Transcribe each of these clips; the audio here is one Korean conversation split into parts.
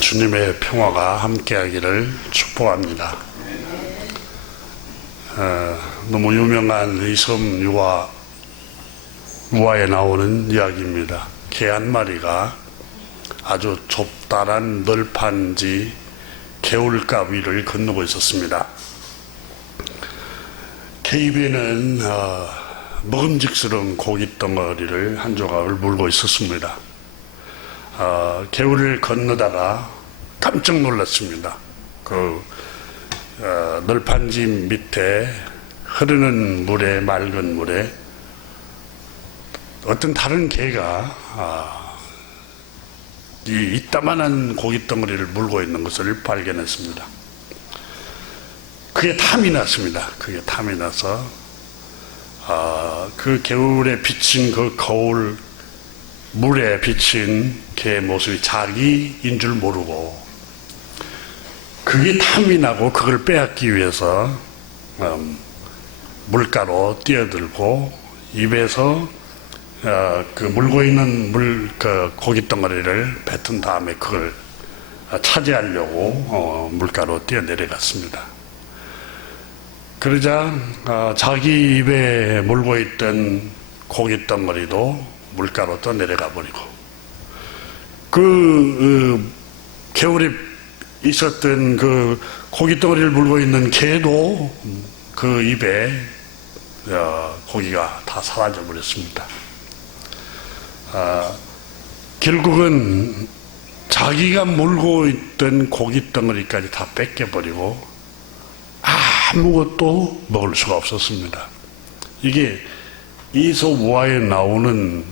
주님의 평화가 함께하기를 축복합니다. 너무 유명한 의섬 유화에 나오는 이야기입니다. 개 한 마리가 아주 좁다란 널판지 개울가 위를 건너고 있었습니다. 개 입에는 먹음직스러운 고깃덩어리를 한 조각을 물고 있었습니다. 개울을 건너다가 깜짝 놀랐습니다. 널판지 밑에 흐르는 물에, 맑은 물에 어떤 다른 개가 이 이따만한 고깃덩어리를 물고 있는 것을 발견했습니다. 그게 탐이 났습니다. 그게 탐이 나서 그 개울에 비친 그 거울 물에 비친 개의 모습이 자기인 줄 모르고 그게 탐이 나고 그걸 빼앗기 위해서 물가로 뛰어들고 입에서 그 물고 있는 고깃덩어리를 뱉은 다음에 그걸 차지하려고 물가로 뛰어내려갔습니다. 그러자 자기 입에 물고 있던 고깃덩어리도 물가로 또 내려가 버리고 개울에 있었던 그 고깃덩어리를 물고 있는 개도 그 입에 고기가 다 사라져 버렸습니다. 결국은 자기가 물고 있던 고깃덩어리까지 다 뺏겨버리고 아무것도 먹을 수가 없었습니다. 이게 이솝 우화에 나오는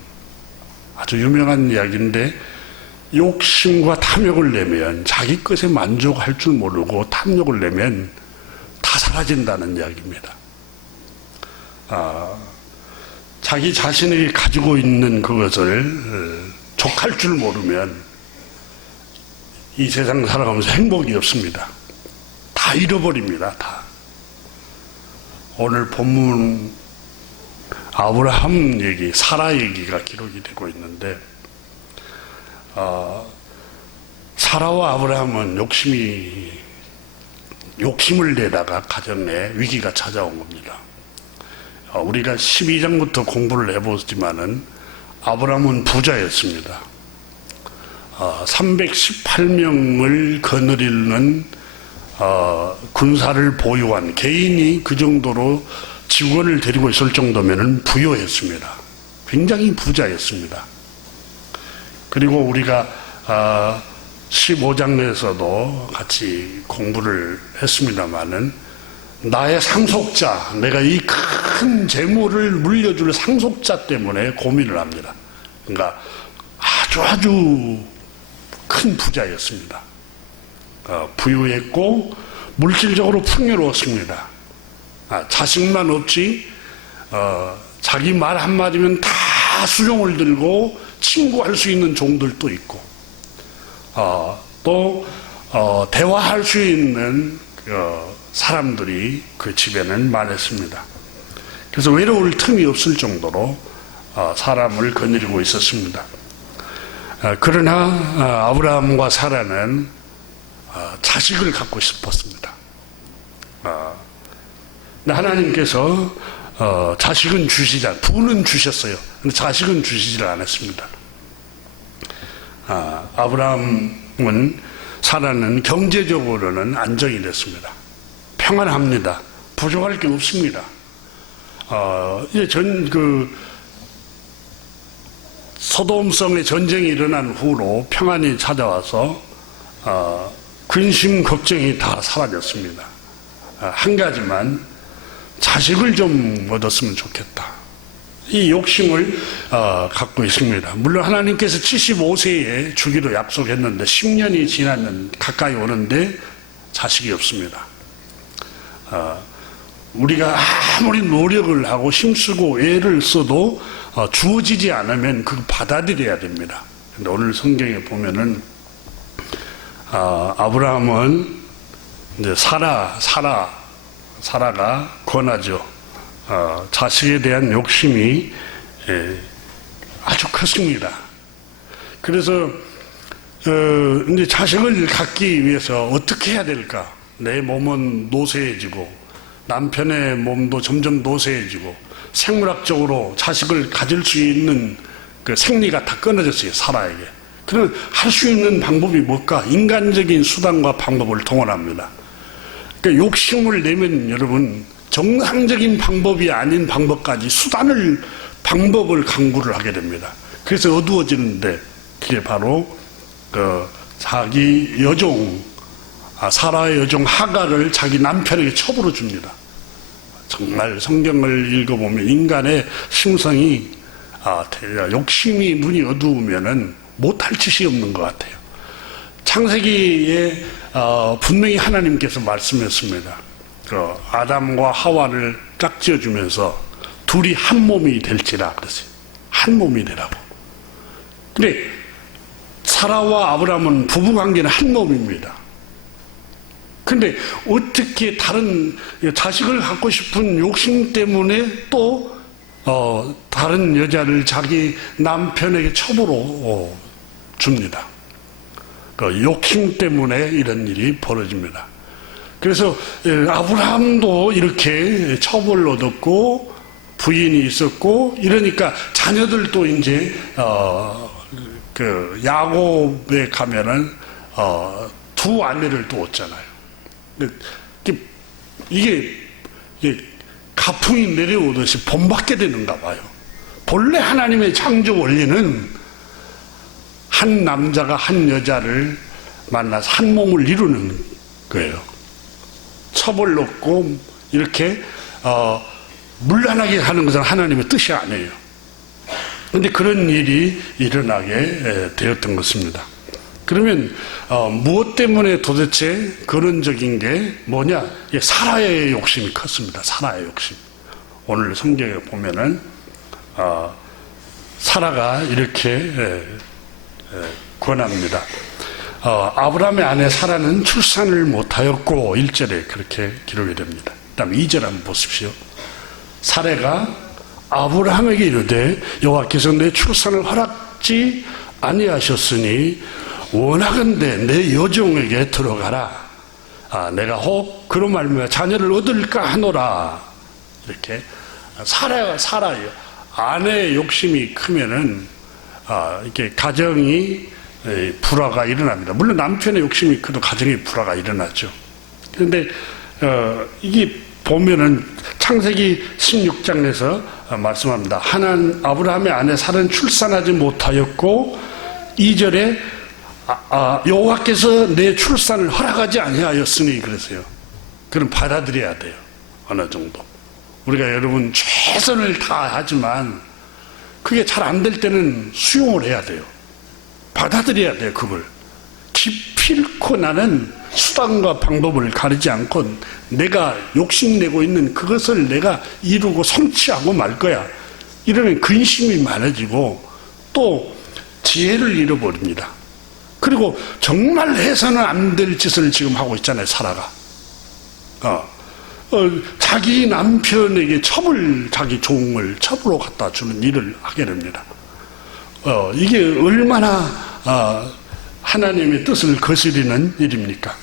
아주 유명한 이야기인데, 욕심과 탐욕을 내면 자기 것에 만족할 줄 모르고 탐욕을 내면 다 사라진다는 이야기입니다. 자기 자신이 가지고 있는 그것을 족할 줄 모르면 이 세상 살아가면서 행복이 없습니다. 다 잃어버립니다. 다. 오늘 본문 아브라함 얘기, 사라 얘기가 기록이 되고 있는데, 사라와 아브라함은 욕심을 내다가 가정에 위기가 찾아온 겁니다. 우리가 12장부터 공부를 해보지만은 아브라함은 부자였습니다. 318명을 거느리는 군사를 보유한, 개인이 그 정도로 직원을 데리고 있을 정도면은 부유했습니다. 굉장히 부자였습니다. 그리고 우리가 15장에서도 같이 공부를 했습니다마는 나의 상속자, 내가 이 큰 재물을 물려줄 상속자 때문에 고민을 합니다. 그러니까 아주 큰 부자였습니다. 부유했고 물질적으로 풍요로웠습니다. 자식만 없지 자기 말 한마디면 다 수종을 들고 친구할 수 있는 종들도 있고 또 대화할 수 있는 사람들이 그 집에는 많았습니다. 그래서 외로울 틈이 없을 정도로 사람을 거느리고 있었습니다. 그러나 아브라함과 사라는 자식을 갖고 싶었습니다. 하나님께서 자식은 부는 주셨어요. 근데 자식은 주시지를 않았습니다. 아브라함은, 사라는 경제적으로는 안정이 됐습니다. 평안합니다. 부족할 게 없습니다. 이제 소돔성의 전쟁이 일어난 후로 평안이 찾아와서 근심 걱정이 다 사라졌습니다. 한 가지만, 자식을 좀 얻었으면 좋겠다. 이 욕심을 갖고 있습니다. 물론 하나님께서 75세에 주기로 약속했는데 10년이 지났는데, 가까이 오는데 자식이 없습니다. 우리가 아무리 노력을 하고 힘쓰고 애를 써도 주어지지 않으면 그거 받아들여야 됩니다. 근데 오늘 성경에 보면은 아브라함은 이제 사라가 권하죠. 자식에 대한 욕심이 아주 컸습니다. 그래서 이제 자식을 갖기 위해서 어떻게 해야 될까? 내 몸은 노쇠해지고 남편의 몸도 점점 노쇠해지고 생물학적으로 자식을 가질 수 있는 그 생리가 다 끊어졌어요, 사라에게. 그럼 할 수 있는 방법이 뭘까? 인간적인 수단과 방법을 동원합니다. 그러니까 욕심을 내면 여러분 정상적인 방법이 아닌 방법까지 방법을 강구를 하게 됩니다. 그래서 어두워지는데 그게 바로 자기 여종, 사라의 여종 하갈을 자기 남편에게 첩으로 줍니다. 정말 성경을 읽어보면 인간의 심성이 욕심이 눈이 어두우면은 못할 짓이 없는 것 같아요. 창세기에 분명히 하나님께서 말씀했습니다. 아담과 하와를 짝지어주면서 둘이 한 몸이 될지라 그랬어요. 한 몸이 되라고. 근데 사라와 아브라함은 부부관계는 한 몸입니다. 근데 어떻게 다른 자식을 갖고 싶은 욕심 때문에 또 다른 여자를 자기 남편에게 첩으로 줍니다. 욕심 때문에 이런 일이 벌어집니다. 그래서 아브라함도 이렇게 첩을 얻었고 부인이 있었고 이러니까 자녀들도 이제 야곱에 가면은 두 아내를 또 얻잖아요. 이게 가풍이 내려오듯이 본받게 되는가 봐요. 본래 하나님의 창조 원리는 한 남자가 한 여자를 만나서 한 몸을 이루는 거예요. 첩을 놓고 이렇게 물란하게 하는 것은 하나님의 뜻이 아니에요. 그런데 그런 일이 일어나게 되었던 것입니다. 그러면 무엇 때문에 도대체 근원적인 게 뭐냐? 사라의 욕심이 컸습니다. 사라의 욕심. 오늘 성경에 보면은 사라가 이렇게 권합니다. 아브라함의 아내 사라는 출산을 못하였고 1절에 그렇게 기록이 됩니다. 그다음 2절 한번 보십시오. 사라가 아브라함에게 이르되 여호와께서 내 출산을 허락지 아니하셨으니 원하건대 내 여종에게 들어가라. 내가 혹 그런 말이면 자녀를 얻을까 하노라. 이렇게 사라예요. 아내의 욕심이 크면은 이렇게 가정이 불화가 일어납니다. 물론 남편의 욕심이 커도 가정의 불화가 일어나죠. 그런데 이게 보면은 창세기 16장에서 말씀합니다. 아브라함의 아내 사라는 출산하지 못하였고 2절에 여호와께서 내 출산을 허락하지 아니하였으니 그랬어요. 그럼 받아들여야 돼요. 어느 정도. 우리가 여러분 최선을 다하지만 그게 잘 안 될 때는 수용을 해야 돼요. 받아들여야 돼요. 그걸. 기필코 나는 수단과 방법을 가리지 않고 내가 욕심내고 있는 그것을 내가 이루고 성취하고 말 거야. 이러면 근심이 많아지고 또 지혜를 잃어버립니다. 그리고 정말 해서는 안 될 짓을 지금 하고 있잖아요. 사라가. 자기 남편에게 자기 종을 첩으로 갖다 주는 일을 하게 됩니다. 이게 얼마나 하나님의 뜻을 거스리는 일입니까?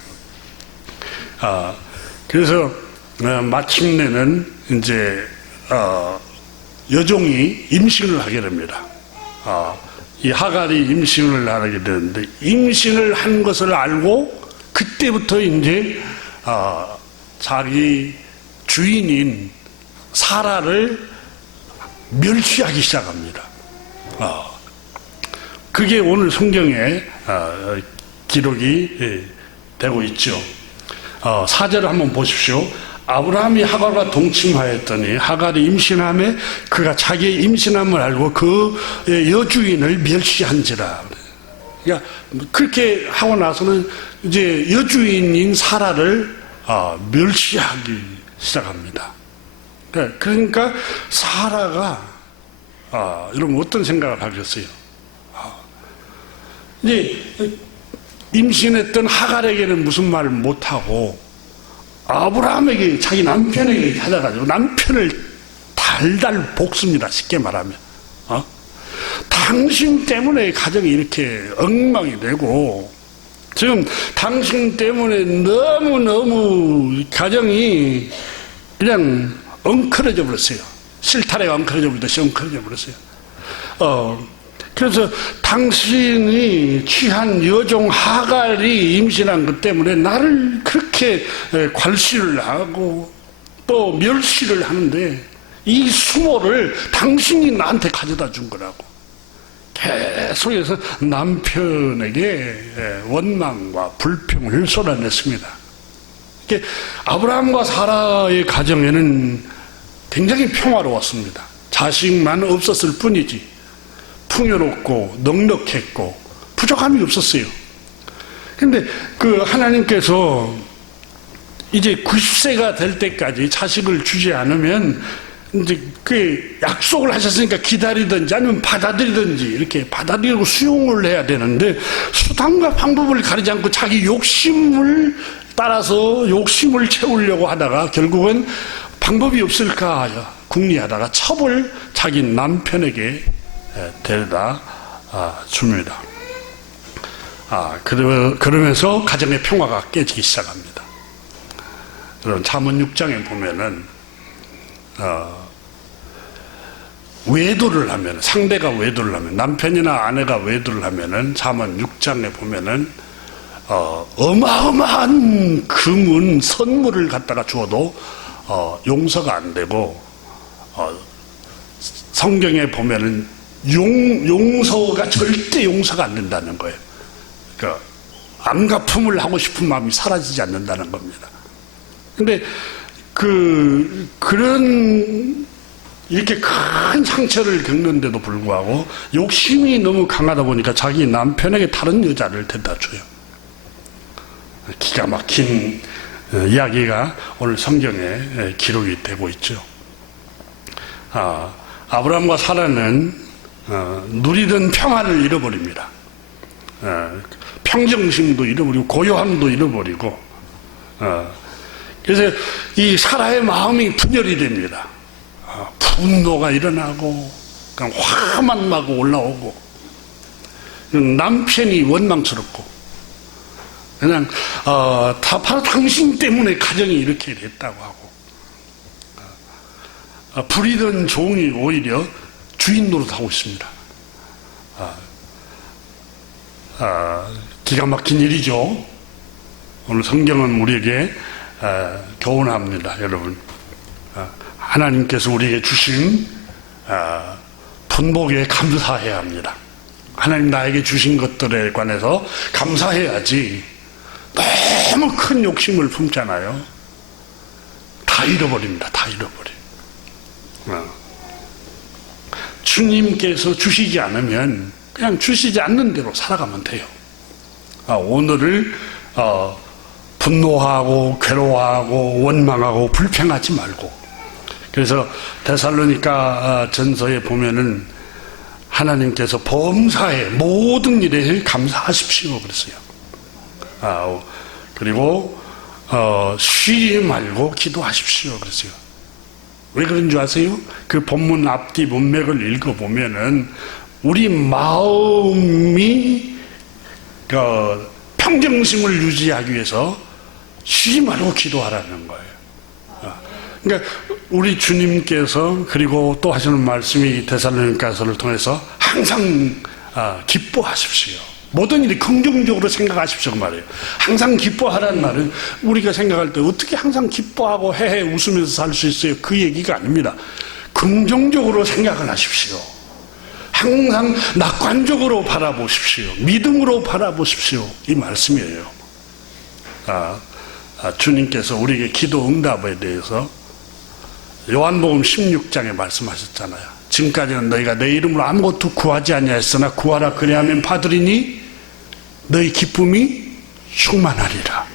그래서 마침내는 이제 여종이 임신을 하게 됩니다. 이 하갈이 임신을 하게 되는데 임신을 한 것을 알고 그때부터 이제 자기 주인인 사라를 멸시하기 시작합니다. 그게 오늘 성경에 기록이 되고 있죠. 4절을 한번 보십시오. 아브라함이 하갈과 동침하였더니 하갈이 임신함에 그가 자기의 임신함을 알고 그 여주인을 멸시한지라. 그러니까 그렇게 하고 나서는 이제 여주인인 사라를 멸시하기 시작합니다. 그러니까 사라가 여러분 어떤 생각을 하겠어요? 이제 임신했던 하갈에게는 무슨 말을 못하고 아브라함에게 자기 남편에게 찾아가지고 남편을 달달 볶습니다. 쉽게 말하면 다 당신 때문에 가정이 이렇게 엉망이 되고, 지금 당신 때문에 너무너무 가정이 그냥 엉클어져 버렸어요. 실타래가 엉클어져 버리듯이 엉클어져 버렸어요. 그래서 당신이 취한 여종 하갈이 임신한 것 때문에 나를 그렇게 괄시를 하고 또 멸시를 하는데, 이 수모를 당신이 나한테 가져다 준 거라고 계속해서 남편에게 원망과 불평을 쏟아냈습니다. 아브라함과 사라의 가정에는 굉장히 평화로웠습니다. 자식만 없었을 뿐이지 풍요롭고 넉넉했고 부족함이 없었어요. 그런데 하나님께서 이제 90세가 될 때까지 자식을 주지 않으면 이제 그 약속을 하셨으니까 기다리든지 아니면 받아들이든지 이렇게 받아들이고 수용을 해야 되는데, 수단과 방법을 가리지 않고 자기 욕심을 따라서 욕심을 채우려고 하다가 결국은 방법이 없을까 궁리하다가 첩을 자기 남편에게 데려다 줍니다. 그러면서 가정의 평화가 깨지기 시작합니다. 여러분, 잠언 6장에 보면은 외도를 하면, 상대가 외도를 하면, 남편이나 아내가 외도를 하면은 잠언 6장에 보면은 어마어마한 금은 선물을 갖다가 주어도 용서가 안 되고, 성경에 보면은 용서가 절대 용서가 안 된다는 거예요. 그러니까 암가품을 하고 싶은 마음이 사라지지 않는다는 겁니다. 근데 그런 이렇게 큰 상처를 겪는데도 불구하고 욕심이 너무 강하다 보니까 자기 남편에게 다른 여자를 데려다 줘요. 기가 막힌 이야기가 오늘 성경에 기록이 되고 있죠. 아브라함과 사라는 누리던 평안을 잃어버립니다. 평정심도 잃어버리고 고요함도 잃어버리고, 그래서 이 사라의 마음이 분열이 됩니다. 분노가 일어나고 그냥 화만 나고 올라오고, 남편이 원망스럽고, 그냥 바로 당신 때문에 가정이 이렇게 됐다고 하고, 부리던 종이 오히려 주인 노릇하고 있습니다. 기가 막힌 일이죠. 오늘 성경은 우리에게 교훈합니다, 여러분. 하나님께서 우리에게 주신 분복에 감사해야 합니다. 하나님 나에게 주신 것들에 관해서 감사해야지, 너무 큰 욕심을 품잖아요. 다 잃어버립니다. 다 잃어버려. 주님께서 주시지 않으면 그냥 주시지 않는 대로 살아가면 돼요. 오늘을 분노하고 괴로워하고 원망하고 불평하지 말고. 그래서 데살로니가 전서에 보면은 하나님께서 범사에 모든 일에 감사하십시오 그랬어요. 그리고 쉬지 말고 기도하십시오 그랬어요. 왜 그런 줄 아세요? 그 본문 앞뒤 문맥을 읽어보면은 우리 마음이 평정심을 유지하기 위해서 쉬지 말고 기도하라는 거예요. 그러니까 우리 주님께서 그리고 또 하시는 말씀이 데살로니가서를 통해서 항상 기뻐하십시오. 모든 일이 긍정적으로 생각하십시오 그 말이에요. 항상 기뻐하라는 말은 우리가 생각할 때 어떻게 항상 기뻐하고 헤헤 웃으면서 살 수 있어요? 그 얘기가 아닙니다. 긍정적으로 생각을 하십시오. 항상 낙관적으로 바라보십시오. 믿음으로 바라보십시오. 이 말씀이에요. 주님께서 우리에게 기도 응답에 대해서 요한복음 16장에 말씀하셨잖아요. 지금까지는 너희가 내 이름으로 아무것도 구하지 아니하였으나 구하라 그리하면 받으리니 너희 기쁨이 충만하리라.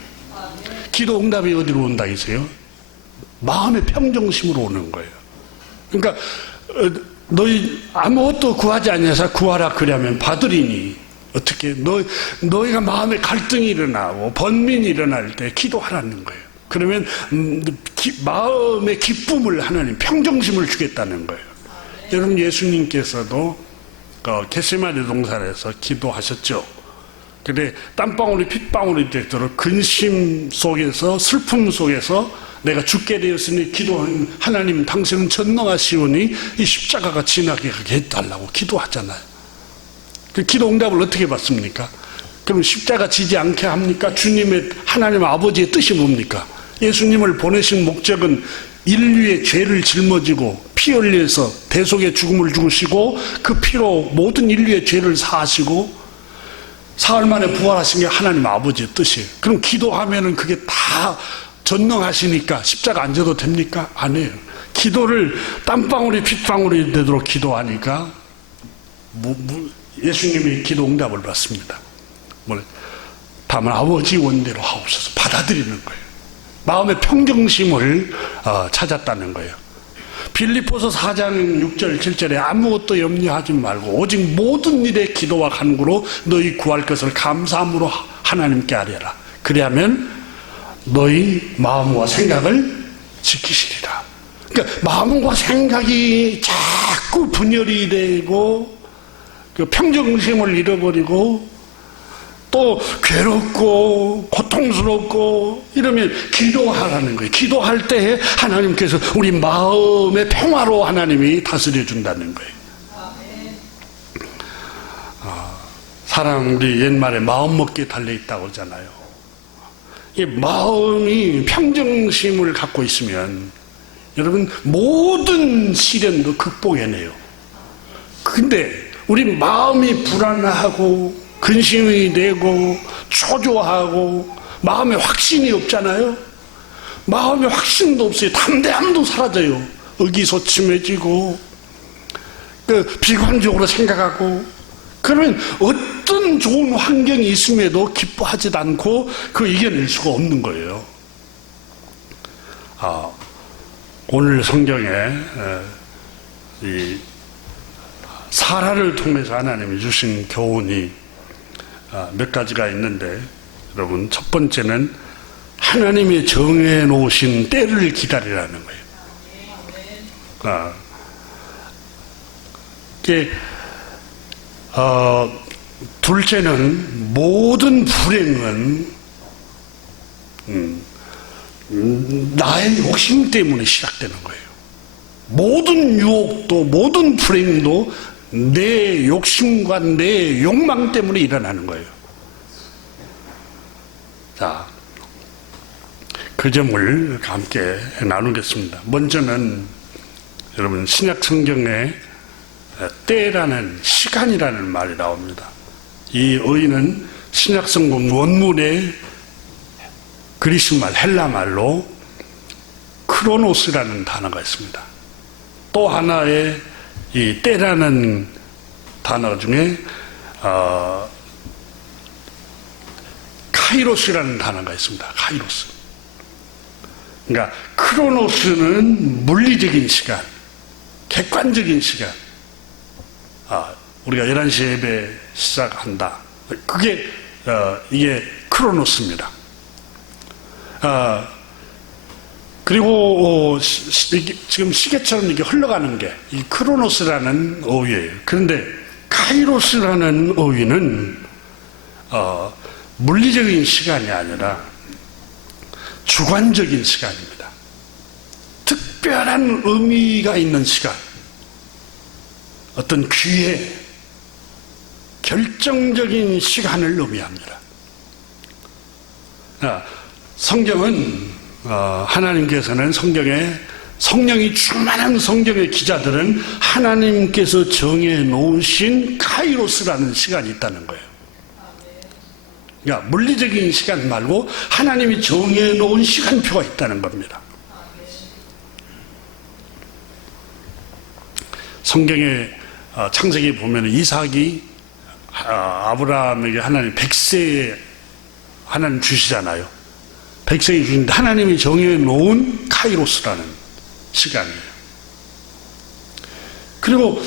기도 응답이 어디로 온다 이세요? 마음의 평정심으로 오는 거예요. 그러니까 너희 아무것도 구하지 아니하여서 구하라 그리하면 받으리니, 어떻게 너희가 마음에 갈등이 일어나고 번민이 일어날 때 기도하라는 거예요. 그러면 마음의 기쁨을 하나님 평정심을 주겠다는 거예요. 여러분, 예수님께서도 겟세마네 동산에서 기도하셨죠. 근데 땀방울이 핏방울이 되도록 근심 속에서 슬픔 속에서 내가 죽게 되었으니 기도하는 하나님 당신은 전능하시오니 이 십자가가 지나게 하게 해달라고 기도하잖아요. 그 기도 응답을 어떻게 받습니까? 그럼 십자가 지지 않게 합니까? 주님의 하나님 아버지의 뜻이 뭡니까? 예수님을 보내신 목적은 인류의 죄를 짊어지고 피 흘려서 대속의 죽음을 죽으시고 그 피로 모든 인류의 죄를 사하시고 사흘 만에 부활하신 게 하나님 아버지의 뜻이에요. 그럼 기도하면은 그게 다 전능하시니까 십자가 안 져도 됩니까? 아니에요. 기도를 땀방울이 핏방울이 되도록 기도하니까 예수님이 기도 응답을 받습니다. 다만 아버지 원대로 하옵소서 받아들이는 거예요. 마음의 평정심을 찾았다는 거예요. 빌립보서 4장 6절 7절에 아무것도 염려하지 말고 오직 모든 일에 기도와 간구로 너희 구할 것을 감사함으로 하나님께 아뢰라. 그리하면 너희 마음과 생각을 지키시리라. 그러니까 마음과 생각이 자꾸 분열이 되고 그 평정심을 잃어버리고 또 괴롭고 고통스럽고 이러면 기도하라는 거예요. 기도할 때 하나님께서 우리 마음의 평화로 하나님이 다스려 준다는 거예요. 사람 우리 옛말에 마음 먹기에 달려있다고 그러잖아요. 이 마음이 평정심을 갖고 있으면 여러분 모든 시련도 극복해내요. 근데 우리 마음이 불안하고 근심이 되고 초조하고 마음에 확신이 없잖아요. 마음에 확신도 없어요. 담대함도 사라져요. 의기소침해지고 비관적으로 생각하고 그러면 어떤 좋은 환경이 있음에도 기뻐하지도 않고 그걸 이겨낼 수가 없는 거예요. 오늘 성경에 이 사라를 통해서 하나님이 주신 교훈이 몇 가지가 있는데 여러분 첫 번째는 하나님이 정해 놓으신 때를 기다리라는 거예요. 둘째는 모든 불행은 나의 욕심 때문에 시작되는 거예요. 모든 유혹도 모든 불행도 내 욕심과 내 욕망 때문에 일어나는 거예요. 자, 그 점을 함께 나누겠습니다. 먼저는 여러분 신약 성경에 때라는 시간이라는 말이 나옵니다. 이 의의는 신약 성경 원문에 그리스말 헬라말로 크로노스라는 단어가 있습니다. 또 하나의 이 때라는 단어 중에 카이로스라는 단어가 있습니다. 카이로스. 그러니까 크로노스는 물리적인 시간, 객관적인 시간. 우리가 11시 예배 시작한다. 그게 이게 크로노스입니다. 그리고 지금 시계처럼 이렇게 흘러가는 게 이 크로노스라는 어휘예요. 그런데 카이로스라는 어휘는 물리적인 시간이 아니라 주관적인 시간입니다. 특별한 의미가 있는 시간, 어떤 기회, 결정적인 시간을 의미합니다. 성경은 하나님께서는 성경에 성령이 충만한 성경의 기자들은 하나님께서 정해 놓으신 카이로스라는 시간이 있다는 거예요. 그러니까 물리적인 시간 말고 하나님이 정해 놓은 시간표가 있다는 겁니다. 성경의 창세기 보면 이삭이 아브라함에게 하나님 100세 하나님 주시잖아요. 100세기 주신데 하나님이 정해 놓은 카이로스라는 시간이에요. 그리고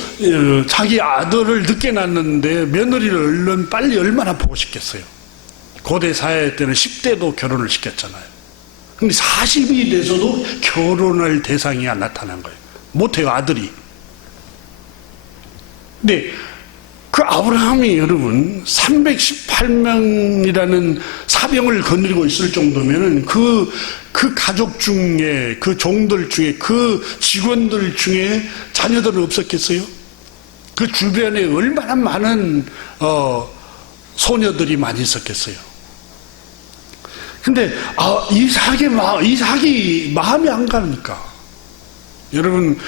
자기 아들을 늦게 낳았는데 며느리를 빨리 얼마나 보고 싶겠어요. 고대 사회 때는 10대도 결혼을 시켰잖아요. 근데 40이 돼서도 결혼할 대상이 안 나타난 거예요. 못해요, 아들이. 근데 그 아브라함이 여러분 318명이라는 사병을 거느리고 있을 정도면은 그 가족 중에, 그 종들 중에, 그 직원들 중에 자녀들은 없었겠어요? 그 주변에 얼마나 많은 소녀들이 많이 있었겠어요? 근데 이삭이 마음이 안 가니까, 여러분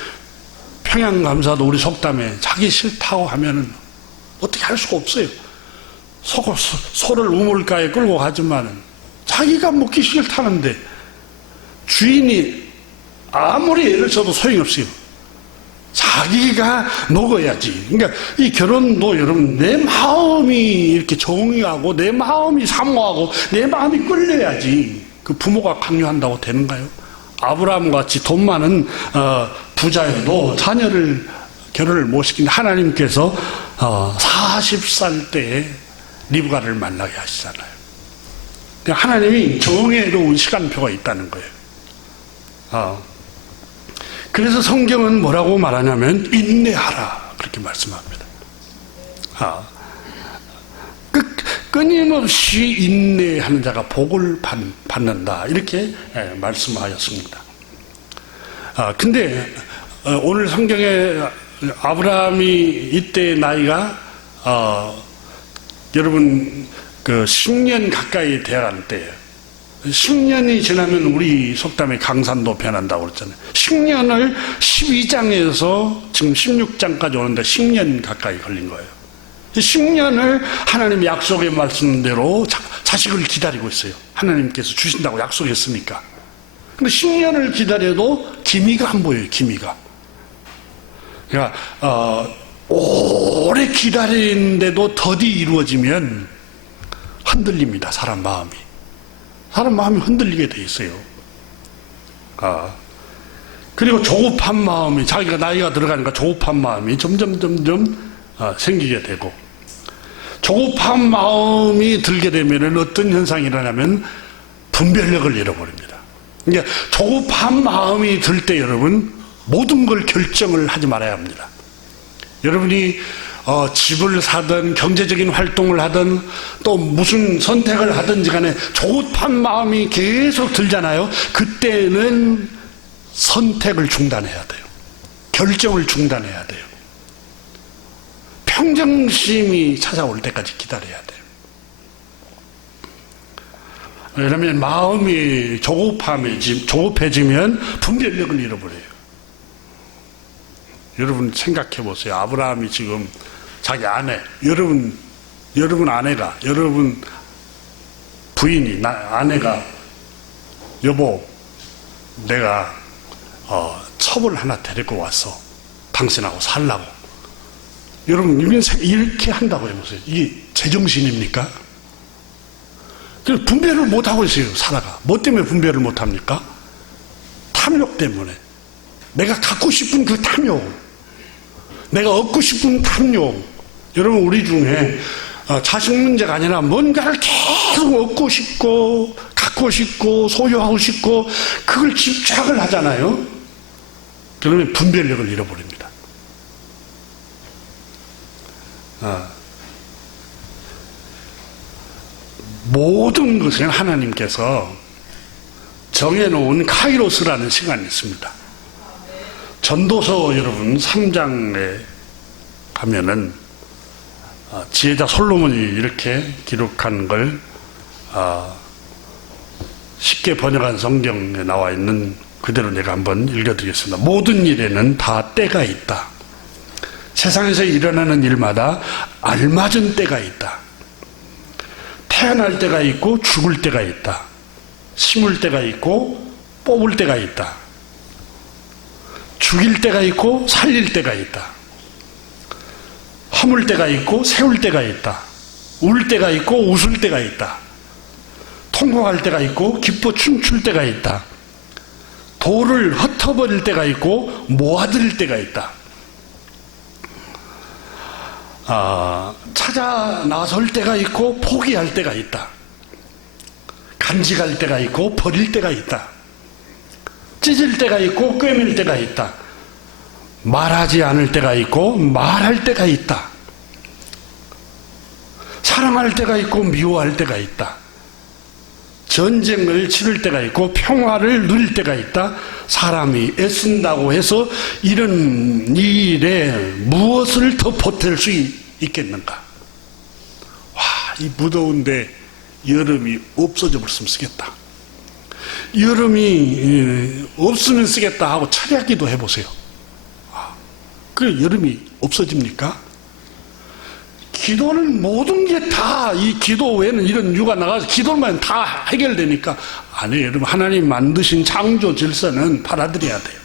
평양감사도 우리 속담에 자기 싫다고 하면은 어떻게 할 수가 없어요. 소를 우물가에 끌고 가지만은 자기가 먹기 싫다는데 주인이 아무리 애를 써도 소용이 없어요. 자기가 먹어야지. 그러니까 이 결혼도 여러분 내 마음이 이렇게 정의하고 내 마음이 사모하고 내 마음이 끌려야지 그 부모가 강요한다고 되는가요? 아브라함 같이 돈 많은 부자여도 자녀를 결혼을 못 시킨 하나님께서 40살 때에 리브가를 만나게 하시잖아요. 그러니까 하나님이 정해놓은 시간표가 있다는 거예요. 그래서 성경은 뭐라고 말하냐면 인내하라 그렇게 말씀합니다. 끊임없이 인내하는 자가 복을 받는다 이렇게 말씀하였습니다. 근데 오늘 성경에 아브라함이 이때 나이가 여러분 그 10년 가까이 돼가는 때예요. 10년이 지나면 우리 속담에 강산도 변한다고 그랬잖아요. 10년을 12장에서 지금 16장까지 오는데 10년 가까이 걸린 거예요. 10년을 하나님 약속의 말씀대로 자식을 기다리고 있어요. 하나님께서 주신다고 약속했으니까. 근데 10년을 기다려도 기미가 안 보여요. 기미가. 그러니까 오래 기다리는데도 더디 이루어지면 흔들립니다. 사람 마음이 흔들리게 돼 있어요. 그리고 조급한 마음이, 자기가 나이가 들어가니까 조급한 마음이 점점 생기게 되고, 조급한 마음이 들게 되면 어떤 현상이 일어나면 분별력을 잃어버립니다. 그러니까 조급한 마음이 들 때 여러분 모든 걸 결정을 하지 말아야 합니다. 여러분이 집을 사든 경제적인 활동을 하든 또 무슨 선택을 하든지 간에 조급한 마음이 계속 들잖아요. 그때는 선택을 중단해야 돼요. 결정을 중단해야 돼요. 평정심이 찾아올 때까지 기다려야 돼요. 왜냐하면 마음이 조급해지면 분별력을 잃어버려요. 여러분 생각해 보세요. 아브라함이 지금 자기 아내, 여러분 아내가, 여러분 부인이, 아내가 여보 내가 첩을 하나 데리고 와서 당신하고 살라고. 여러분 이렇게 한다고 해보세요. 이게 제정신입니까? 분별을 못하고 있어요. 살아가. 뭐 때문에 분별을 못합니까? 탐욕 때문에. 내가 갖고 싶은 그 탐욕, 내가 얻고 싶은 탐욕. 여러분 우리 중에 자식 문제가 아니라 뭔가를 계속 얻고 싶고 갖고 싶고 소유하고 싶고 그걸 집착을 하잖아요. 그러면 분별력을 잃어버립니다. 모든 것은 하나님께서 정해놓은 카이로스라는 시간이 있습니다. 전도서 여러분 3장에 가면은 지혜자 솔로몬이 이렇게 기록한 걸 쉽게 번역한 성경에 나와 있는 그대로 내가 한번 읽어드리겠습니다. 모든 일에는 다 때가 있다. 세상에서 일어나는 일마다 알맞은 때가 있다. 태어날 때가 있고 죽을 때가 있다. 심을 때가 있고 뽑을 때가 있다. 죽일 때가 있고 살릴 때가 있다. 허물 때가 있고 세울 때가 있다. 울 때가 있고 웃을 때가 있다. 통곡할 때가 있고 기뻐 춤출 때가 있다. 돌을 흩어버릴 때가 있고 모아들일 때가 있다. 찾아 나설 때가 있고 포기할 때가 있다. 간직할 때가 있고 버릴 때가 있다. 찢을 때가 있고 꿰맬 때가 있다. 말하지 않을 때가 있고 말할 때가 있다. 사랑할 때가 있고 미워할 때가 있다. 전쟁을 치를 때가 있고 평화를 누릴 때가 있다. 사람이 애쓴다고 해서 이런 일에 무엇을 더 보탤 수 있겠는가? 와, 이 무더운데 여름이 없어져 버렸으면 쓰겠다. 여름이 없으면 쓰겠다 하고 철야 기도 해보세요. 그 여름이 없어집니까? 기도는 모든 게 다 이 기도 외에는 이런 이유가 나가서 기도만 다 해결되니까 아니에요. 여러분, 하나님 만드신 창조 질서는 받아들여야 돼요.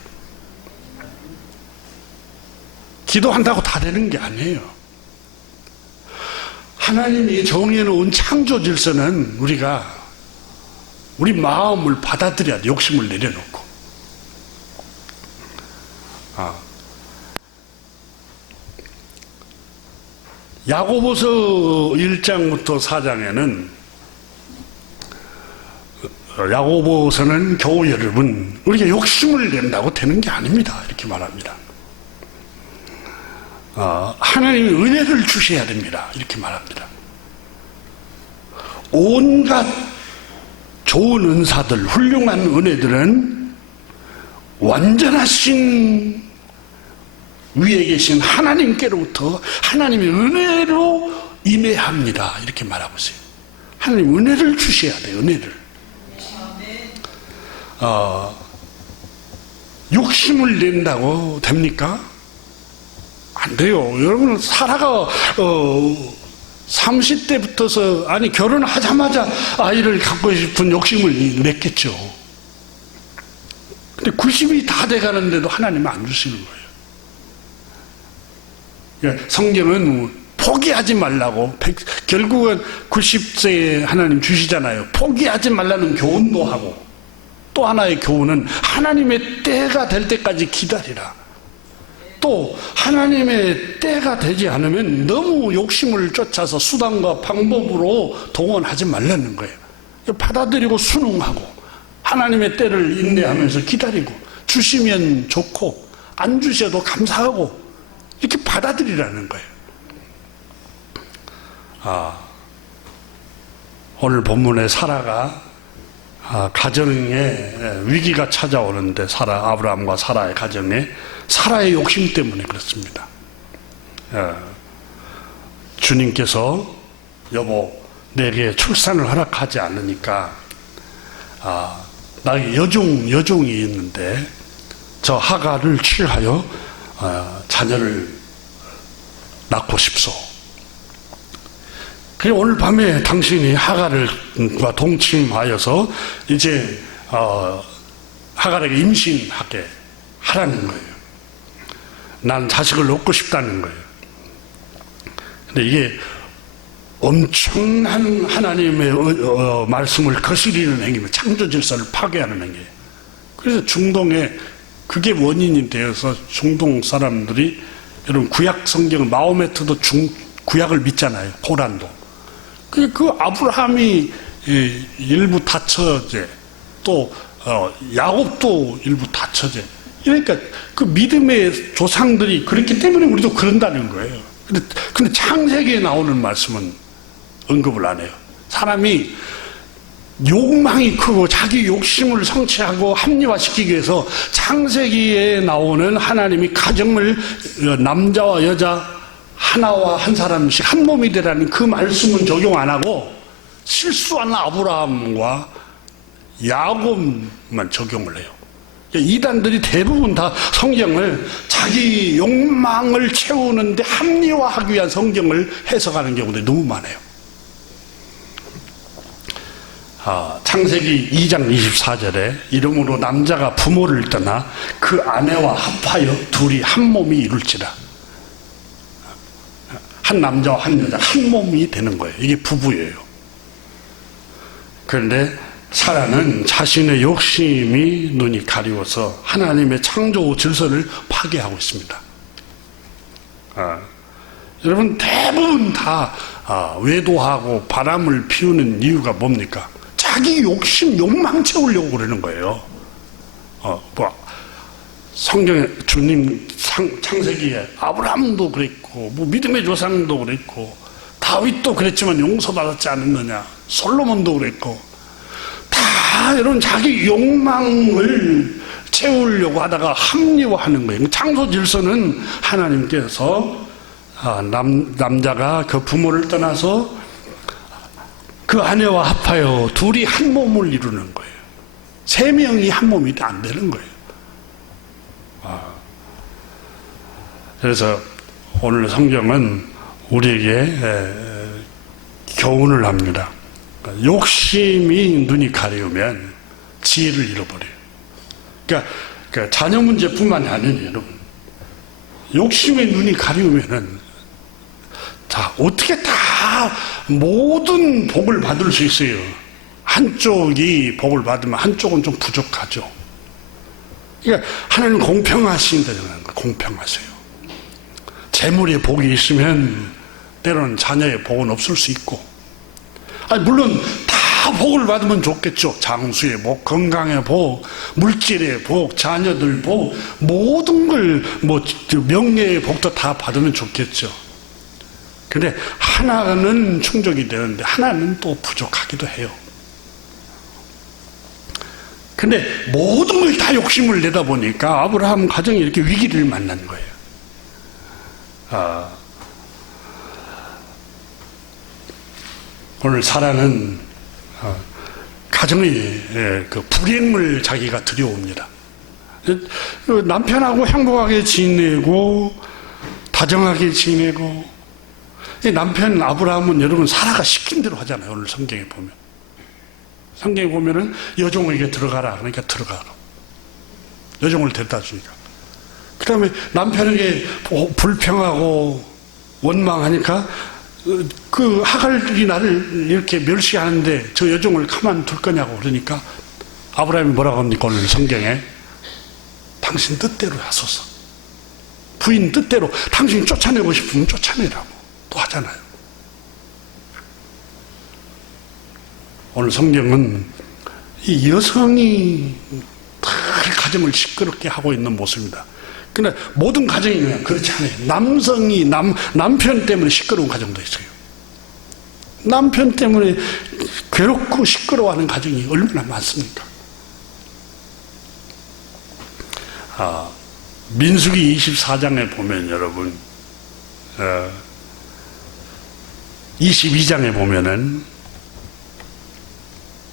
기도한다고 다 되는 게 아니에요. 하나님이 정해놓은 창조 질서는 우리가 우리 마음을 받아들여야 돼. 욕심을 내려놓고. 야고보서 1장부터 4장에는 야고보서는 교우 여러분, 우리가 욕심을 낸다고 되는 게 아닙니다. 이렇게 말합니다. 하나님이 은혜를 주셔야 됩니다. 이렇게 말합니다. 온갖 좋은 은사들, 훌륭한 은혜들은 완전하신 위에 계신 하나님께로부터 하나님의 은혜로 임해합니다. 이렇게 말하고 있어요. 하나님 은혜를 주셔야 돼요. 은혜를. 욕심을 낸다고 됩니까? 안 돼요. 여러분, 사라가 30대부터서 아니 결혼하자마자 아이를 갖고 싶은 욕심을 냈겠죠. 근데 90이 다 돼가는데도 하나님은 안 주시는 거예요. 그러니까 성경은 포기하지 말라고, 결국은 90세에 하나님 주시잖아요. 포기하지 말라는 교훈도 하고, 또 하나의 교훈은 하나님의 때가 될 때까지 기다리라. 또 하나님의 때가 되지 않으면 너무 욕심을 쫓아서 수단과 방법으로 동원하지 말라는 거예요. 받아들이고 순응하고 하나님의 때를 인내하면서 기다리고, 주시면 좋고 안 주셔도 감사하고 이렇게 받아들이라는 거예요. 오늘 본문에 사라가 가정에 위기가 찾아오는데, 아브라함과 사라의 가정에 사라의 욕심 때문에 그렇습니다. 주님께서 여보, 내게 출산을 허락하지 않으니까 나에게 여종이 있는데 저 하가를 취하여 자녀를 낳고 싶소. 그래, 오늘 밤에 당신이 하갈과 동침하여서 이제 하갈에게 임신하게 하라는 거예요. 난 자식을 얻고 싶다는 거예요. 근데 이게 엄청난 하나님의 말씀을 거스리는 행위입니다. 창조 질서를 파괴하는 행위예요. 그래서 중동에 그게 원인이 되어서 중동 사람들이, 여러분 구약 성경은 마호메트도 구약을 믿잖아요. 고란도. 그 아브라함이 일부 다처제, 또 야곱도 일부 다처제. 그러니까 그 믿음의 조상들이 그렇기 때문에 우리도 그런다는 거예요. 근데 창세기에 나오는 말씀은 언급을 안 해요. 사람이 욕망이 크고 자기 욕심을 성취하고 합리화시키기 위해서 창세기에 나오는 하나님이 가정을, 남자와 여자 하나와 한 사람씩 한 몸이 되라는 그 말씀은 적용 안 하고 실수한 아브라함과 야곱만 적용을 해요. 이단들이 대부분 다 성경을 자기 욕망을 채우는데 합리화하기 위한 성경을 해석하는 경우들이 너무 많아요. 창세기 2장 24절에 이름으로 남자가 부모를 떠나 그 아내와 합하여 둘이 한 몸이 이룰지라. 한 남자와 한 여자 한 몸이 되는 거예요. 이게 부부예요. 그런데 사라는 자신의 욕심이 눈이 가리워서 하나님의 창조 질서를 파괴하고 있습니다. 여러분, 대부분 다 외도하고 바람을 피우는 이유가 뭡니까? 자기 욕망 채우려고 그러는 거예요. 성경에 주님 창세기에 아브라함도 그랬고, 믿음의 조상도 그랬고, 다 다윗도 그랬지만 용서받았지 않았느냐. 솔로몬도 그랬고. 다 여러분 자기 욕망을 채우려고 하다가 합리화하는 거예요. 창조 질서는 하나님께서 남자가 그 부모를 떠나서 그 아내와 합하여 둘이 한 몸을 이루는 거예요. 세 명이 한 몸이 안 되는 거예요. 그래서 오늘 성경은 우리에게 교훈을 합니다. 욕심이 눈이 가려우면 지혜를 잃어버려요. 그러니까 자녀 문제뿐만이 아니에요, 여러분. 욕심의 눈이 가려우면은 자, 어떻게 다 모든 복을 받을 수 있어요. 한쪽이 복을 받으면 한쪽은 좀 부족하죠. 그러니까 하나님 공평하신다는 거예요. 공평하세요. 재물의 복이 있으면 때로는 자녀의 복은 없을 수 있고, 물론 다 복을 받으면 좋겠죠. 장수의 복, 건강의 복, 물질의 복, 자녀들 복, 모든 걸 명예의 복도 다 받으면 좋겠죠. 근데 하나는 충족이 되는데 하나는 또 부족하기도 해요. 근데 모든 걸 다 욕심을 내다 보니까 아브라함 가정이 이렇게 위기를 만난 거예요. 오늘 사라는 가정의 그 불행을 자기가 들여옵니다. 남편하고 행복하게 지내고 다정하게 지내고, 남편 아브라함은 여러분 사라가 시킨 대로 하잖아요. 오늘 성경에 보면, 성경에 보면은 여종에게 들어가라 그러니까 들어가라. 여종을 데려다 주니까. 그 다음에 남편에게 불평하고 원망하니까 그 하갈이 나를 이렇게 멸시하는데 저 여종을 가만둘 거냐고 그러니까 아브라함이 뭐라고 합니까? 오늘 성경에 당신 뜻대로 하소서. 부인 뜻대로 당신이 쫓아내고 싶으면 쫓아내라고 또 하잖아요. 오늘 성경은 이 여성이 늘 가정을 시끄럽게 하고 있는 모습입니다. 근데 모든 가정이 그냥 그렇지 않아요. 남성이 남편 때문에 시끄러운 가정도 있어요. 남편 때문에 괴롭고 시끄러워하는 가정이 얼마나 많습니까? 민수기 24장에 보면 여러분, 22장에 보면은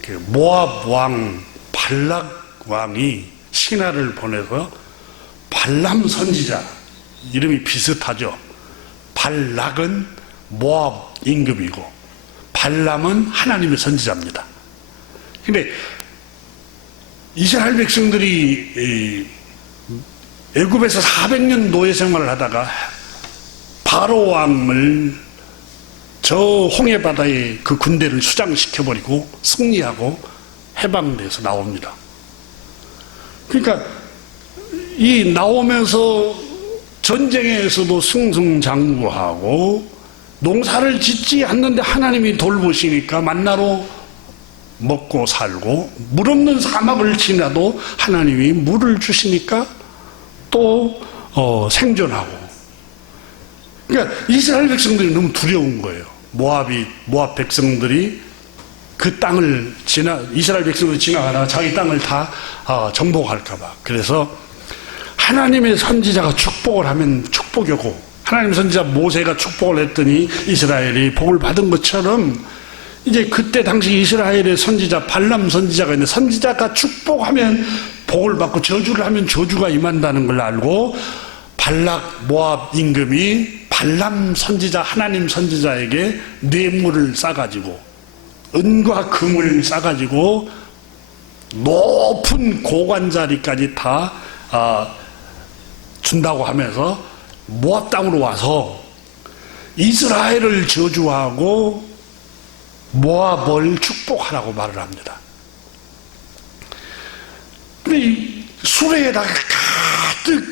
그 모압 왕 발락 왕이 신하를 보내서 발람 선지자, 이름이 비슷하죠. 발락은 모압 임금이고 발람은 하나님의 선지자입니다. 근데 이스라엘 백성들이 애굽에서 400년 노예 생활을 하다가 바로 왕을 저 홍해 바다에 그 군대를 수장시켜버리고 승리하고 해방돼서 나옵니다. 그러니까 이 나오면서 전쟁에서도 승승장구하고 농사를 짓지 않는데 하나님이 돌보시니까 만나로 먹고 살고, 물 없는 사막을 지나도 하나님이 물을 주시니까 또 생존하고. 그러니까 이스라엘 백성들이 너무 두려운 거예요. 모압 백성들이 그 땅을 이스라엘 백성들이 지나가다가 자기 땅을 다 정복할까봐. 그래서 하나님의 선지자가 축복을 하면 축복이고, 하나님의 선지자 모세가 축복을 했더니 이스라엘이 복을 받은 것처럼, 이제 그때 당시 이스라엘의 선지자 발람 선지자가 있는데, 선지자가 축복하면 복을 받고 저주를 하면 저주가 임한다는 걸 알고 발락 모압 임금이 발람 선지자, 하나님 선지자에게 뇌물을 싸가지고, 은과 금을 싸가지고 높은 고관 자리까지 다 준다고 하면서 모압 땅으로 와서 이스라엘을 저주하고 모압을 축복하라고 말을 합니다. 근데 이 수레에다가 가득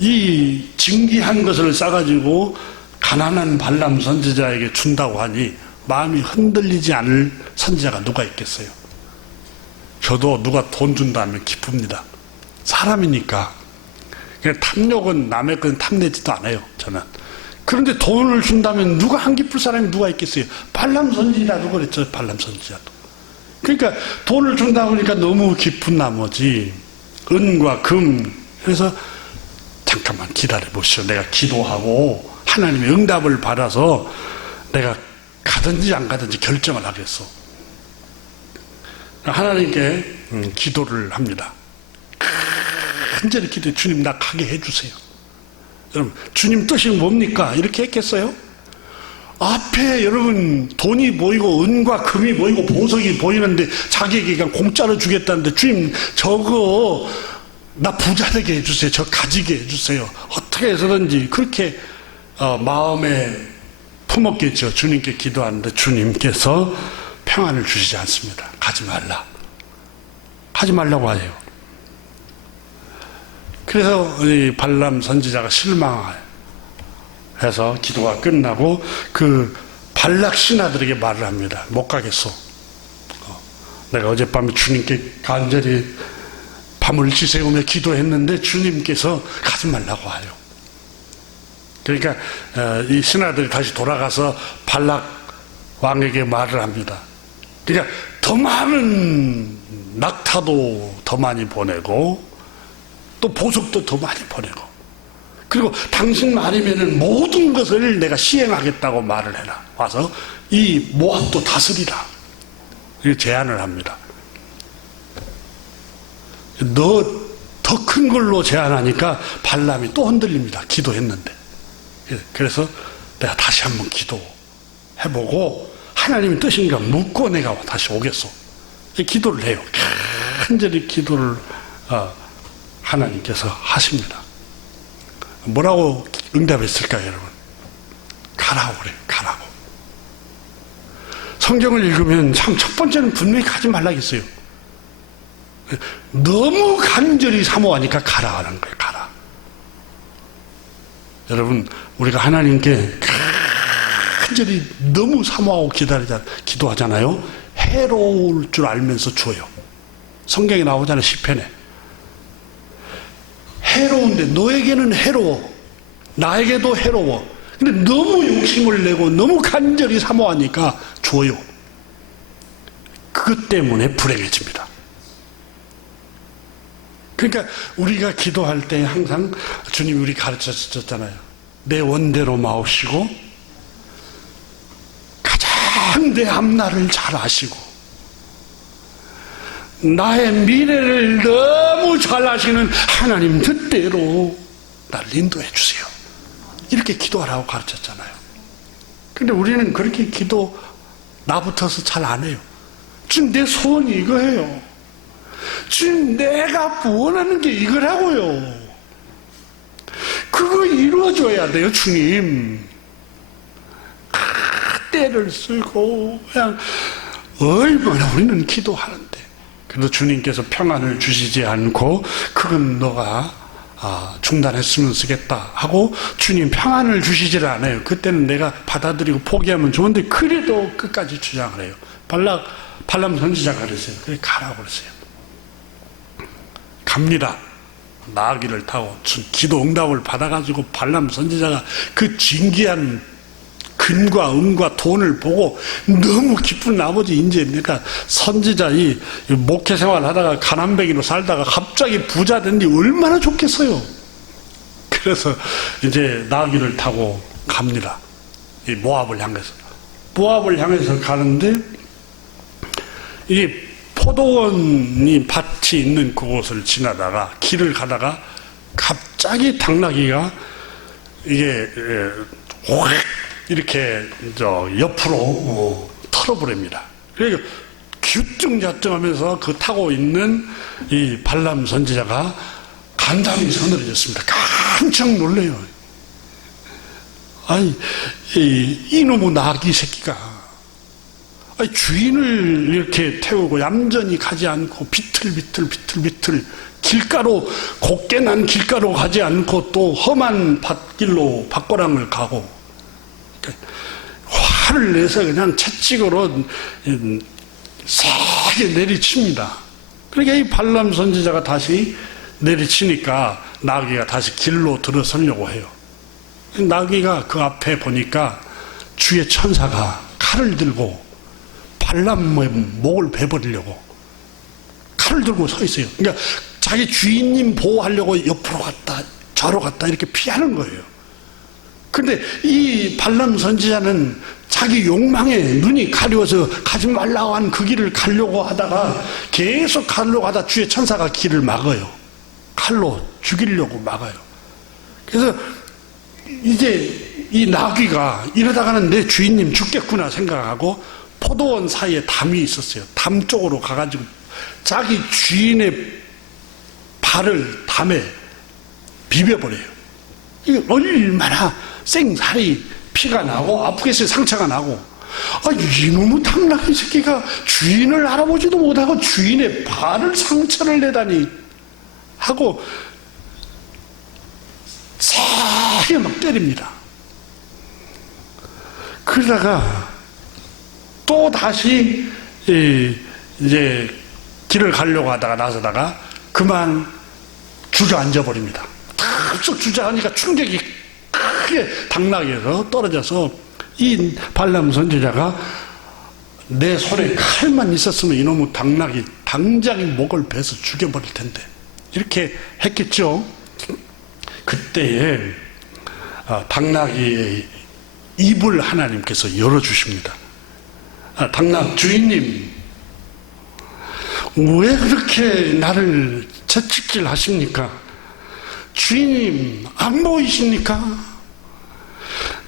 이 증기한 것을 싸가지고 가난한 발람 선지자에게 준다고 하니 마음이 흔들리지 않을 선지자가 누가 있겠어요? 저도 누가 돈 준다면 기쁩니다. 사람이니까. 탐욕은 남의 건 탐내지도 않아요, 저는. 그런데 돈을 준다면 누가 안 기쁠 사람이 누가 있겠어요? 발람 선지자도 그랬죠. 발람 선지자도. 그러니까 돈을 준다 보니까 너무 기쁜 나머지 은과 금 해서 잠깐만 기다려 보시오. 내가 기도하고 하나님의 응답을 받아서 내가 가든지 안 가든지 결정을 하겠어. 하나님께 기도를 합니다. 간절히 기도해. 주님 나 가게 해주세요. 여러분 주님 뜻이 뭡니까? 이렇게 했겠어요? 앞에 여러분 돈이 보이고 은과 금이 보이고 보석이 보이는데 자기에게 그냥 공짜로 주겠다는데 주님 저거 나 부자 되게 해주세요. 저 가지게 해주세요. 어떻게 해서든지 그렇게 마음에 품었겠죠. 주님께 기도하는데 주님께서 평안을 주시지 않습니다. 가지 말라. 하지 말라고 해요. 그래서 이 발람 선지자가 실망해서 기도가 끝나고 그 발락 신하들에게 말을 합니다. 못 가겠어. 내가 어젯밤에 주님께 간절히 밤을 지새우며 기도했는데 주님께서 가지 말라고 해요. 그러니까 이 신하들이 다시 돌아가서 발락 왕에게 말을 합니다. 그러니까 더 많은 낙타도 더 많이 보내고 또 보석도 더 많이 보내고 그리고 당신 말이면은 모든 것을 내가 시행하겠다고 말을 해라. 와서 이 모압도 다스리라. 이렇게 제안을 합니다. 너 더 큰 걸로 제안하니까 발람이 또 흔들립니다. 기도했는데. 그래서 내가 다시 한번 기도해보고 하나님의 뜻인가 묻고 내가 다시 오겠소. 기도를 해요. 간절히 기도를 하나님께서 하십니다. 뭐라고 응답했을까요, 여러분? 가라고 그래요. 가라고. 성경을 읽으면 참 첫 번째는 분명히 가지 말라고 했어요. 너무 간절히 사모하니까 가라 하는 거예요. 가라. 여러분 우리가 하나님께 간절히 너무 사모하고 기도하잖아요. 해로울 줄 알면서 줘요. 성경에 나오잖아요. 시편에. 해로운데 너에게는 해로워. 나에게도 해로워. 근데 너무 욕심을 내고 너무 간절히 사모하니까 줘요. 그것 때문에 불행해집니다. 그러니까 우리가 기도할 때 항상 주님이 우리 가르쳐 주셨잖아요. 내 원대로 마옵시고 가장 내 앞날을 잘 아시고 나의 미래를 너무 잘 아시는 하나님 뜻대로 나를 인도해 주세요. 이렇게 기도하라고 가르쳤잖아요. 근데 우리는 그렇게 기도 나부터서 잘 안 해요. 지금 내 소원이 이거예요. 지금 내가 원하는 게 이거라고요. 그거 이루어줘야 돼요, 주님. 때를 쓰고 그냥 얼마나 우리는 기도하는데 그래도 주님께서 평안을 주시지 않고 그건 너가 중단했으면 쓰겠다 하고 주님 평안을 주시질 않아요. 그때는 내가 받아들이고 포기하면 좋은데 그래도 끝까지 주장을 해요. 발람 선지자가 그랬어요. 그래 가라고 그랬어요. 갑니다. 나귀를 타고 기도 응답을 받아가지고 발람 선지자가 그 진귀한 금과 은과 돈을 보고 너무 기쁜 나머지 이제 내가 선지자 이 목회 생활 하다가 가난뱅이로 살다가 갑자기 부자 된 게 얼마나 좋겠어요. 그래서 이제 나귀를 타고 갑니다. 이 모압을 향해서 가는데 이게 포도원이 밭이 있는 그곳을 지나다가 길을 가다가 갑자기 당나귀가 이게 확 이렇게 옆으로 털어버립니다. 그러니까 규증자증하면서 그 타고 있는 이 발람 선지자가 간담이 서늘해졌습니다. 깜짝 놀래요. 아니 이놈의 나귀 새끼가 주인을 이렇게 태우고 얌전히 가지 않고 비틀비틀 길가로 곱게 난 길가로 가지 않고 또 험한 밭길로 밭고랑을 가고 화를 내서 그냥 채찍으로 세게 내리칩니다. 그러니까 이 발람 선지자가 다시 내리치니까 나귀가 다시 길로 들어서려고 해요. 나귀가 그 앞에 보니까 주의 천사가 칼을 들고 발람의 목을 베버리려고 칼을 들고 서 있어요. 그러니까 자기 주인님 보호하려고 옆으로 갔다 저로 갔다 이렇게 피하는 거예요. 근데 이 발람 선지자는 자기 욕망에 눈이 가려워서 가지 말라고 한 그 길을 가려고 하다가 계속 가려고 하다 주의 천사가 길을 막아요. 칼로 죽이려고 막아요. 그래서 이제 이 나귀가 이러다가는 내 주인님 죽겠구나 생각하고 포도원 사이에 담이 있었어요. 담 쪽으로 가가지고 자기 주인의 발을 담에 비벼버려요. 이게 얼마나 생살이 피가 나고 아프겠어요. 상처가 나고. 이놈의 당나귀 새끼가 주인을 알아보지도 못하고 주인의 발을 상처를 내다니 하고 세게 막 때립니다. 그러다가 또 다시 이제 길을 가려고 하다가 나서다가 그만 주저앉아 버립니다. 탁 주저앉으니까 충격이 크게 당나귀에서 떨어져서 이 발람 선지자가 내 손에 칼만 있었으면 이놈의 당나귀 당장 목을 베서 죽여버릴 텐데 이렇게 했겠죠. 그때에 당나귀의 입을 하나님께서 열어주십니다. 주인님 왜 그렇게 나를 채찍질 하십니까? 주인님 안 보이십니까?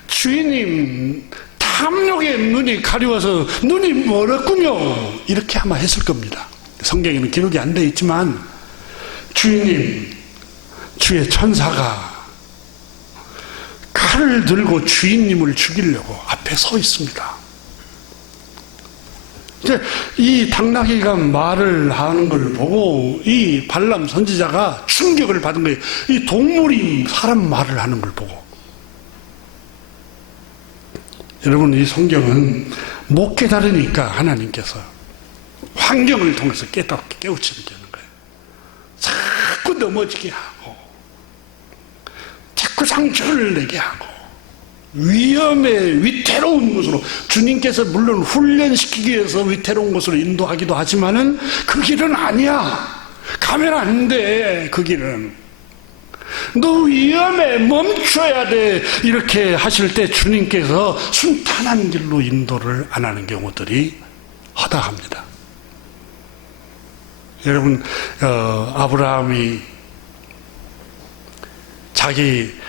주인님 탐욕에 눈이 가려워서 눈이 멀었군요. 이렇게 아마 했을 겁니다. 성경에는 기록이 안 되어 있지만 주인님 주의 천사가 칼을 들고 주인님을 죽이려고 앞에 서 있습니다. 이제 이 당나귀가 말을 하는 걸 보고 이 발람 선지자가 충격을 받은 거예요. 이 동물이 사람 말을 하는 걸 보고. 여러분 이 성경은 못 깨달으니까 하나님께서 환경을 통해서 깨우치게 하는 거예요. 자꾸 넘어지게 하고 자꾸 상처를 내게 하고 위험에 위태로운 곳으로 주님께서 물론 훈련시키기 위해서 위태로운 곳으로 인도하기도 하지만은 그 길은 아니야. 가면 안 돼. 그 길은. 너 위험해. 멈춰야 돼. 이렇게 하실 때 주님께서 순탄한 길로 인도를 안 하는 경우들이 허다합니다. 여러분 아브라함이 자기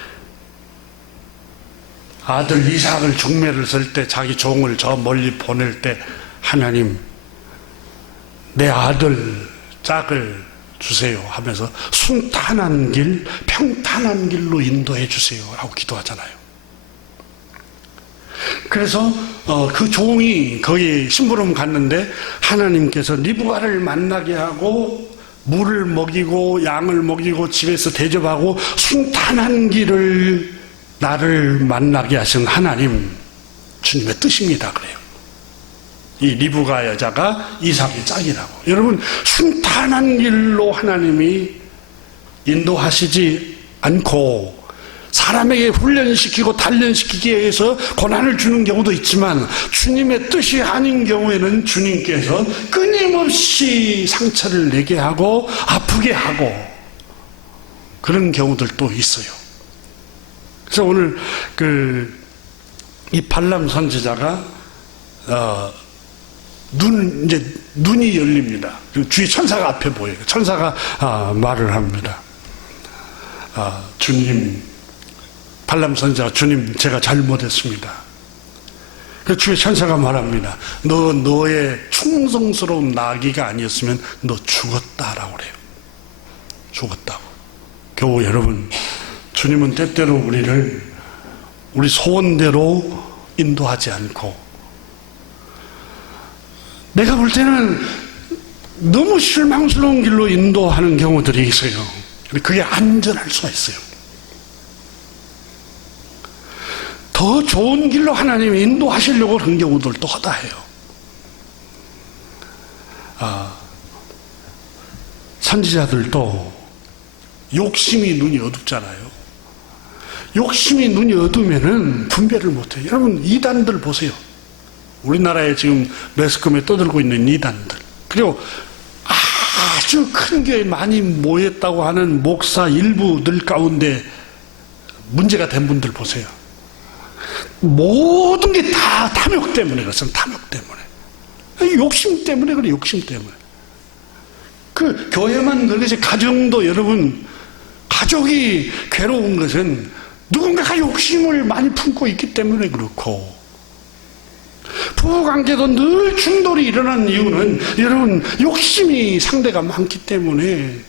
아들 이삭을 중매를 쓸 때 자기 종을 저 멀리 보낼 때 하나님 내 아들 짝을 주세요 하면서 순탄한 길 평탄한 길로 인도해 주세요 라고 기도하잖아요. 그래서 그 종이 거기 심부름 갔는데 하나님께서 리브가를 만나게 하고 물을 먹이고 양을 먹이고 집에서 대접하고 순탄한 길을 나를 만나게 하신 하나님 주님의 뜻입니다. 그래요. 이 리브가 여자가 이삭의 짝이라고. 여러분 순탄한 길로 하나님이 인도하시지 않고 사람에게 훈련시키고 단련시키기 위해서 고난을 주는 경우도 있지만 주님의 뜻이 아닌 경우에는 주님께서 끊임없이 상처를 내게 하고 아프게 하고 그런 경우들도 있어요. 그래서 오늘 이 발람 선지자가 눈이 열립니다. 주의 천사가 앞에 보여요. 천사가 말을 합니다. 주님, 발람 선지자가 주님 제가 잘못했습니다. 그 주의 천사가 말합니다. 너의 충성스러운 나귀가 아니었으면 너 죽었다라고 그래요. 죽었다고. 겨우 여러분 주님은 때때로 우리를 우리 소원대로 인도하지 않고 내가 볼 때는 너무 실망스러운 길로 인도하는 경우들이 있어요. 그게 안전할 수가 있어요. 더 좋은 길로 하나님이 인도하시려고 그런 경우들도 허다해요. 선지자들도 욕심이 눈이 어둡잖아요. 욕심이 눈이 어두우면은 분별을 못해요. 여러분, 이단들 보세요. 우리나라에 지금 매스컴에 떠들고 있는 이단들. 그리고 아주 큰 교회 많이 모였다고 하는 목사 일부들 가운데 문제가 된 분들 보세요. 모든 게 다 탐욕 때문에 그렇습니 탐욕 때문에. 욕심 때문에 그래, 욕심 때문에. 그 교회만 그러지 가정도 여러분, 가족이 괴로운 것은 누군가가 욕심을 많이 품고 있기 때문에 그렇고, 부부관계도 늘 충돌이 일어나는 이유는 여러분 욕심이 상대가 많기 때문에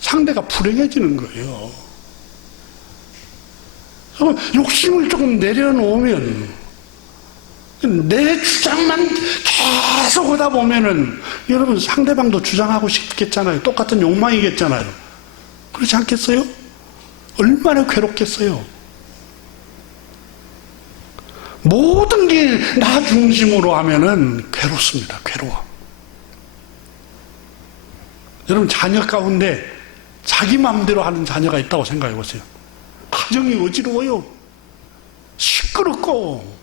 상대가 불행해지는 거예요. 욕심을 조금 내려놓으면, 내 주장만 계속 하다 보면은 여러분 상대방도 주장하고 싶겠잖아요. 똑같은 욕망이겠잖아요. 그렇지 않겠어요? 얼마나 괴롭겠어요? 모든 게 나 중심으로 하면은 괴롭습니다. 괴로워. 여러분, 자녀 가운데 자기 마음대로 하는 자녀가 있다고 생각해 보세요. 가정이 어지러워요. 시끄럽고.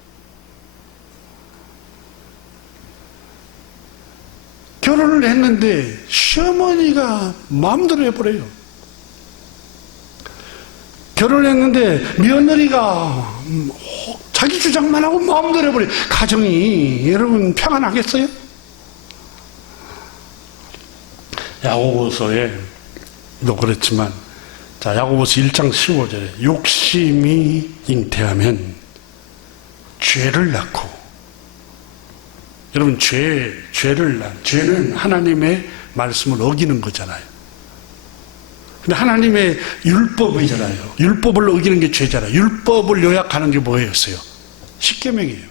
결혼을 했는데 시어머니가 마음대로 해버려요. 결혼했는데 며느리가 자기 주장만 하고 마음대로 해버려요. 가정이 여러분 평안하겠어요? 야고보서에도 그렇지만, 자, 야고보서 1장 15절에 욕심이 잉태하면 죄를 낳고, 여러분 죄는 하나님의 말씀을 어기는 거잖아요. 근데 하나님의 율법이잖아요. 율법을 어기는 게 죄잖아요. 율법을 요약하는 게 뭐였어요? 십계명이에요.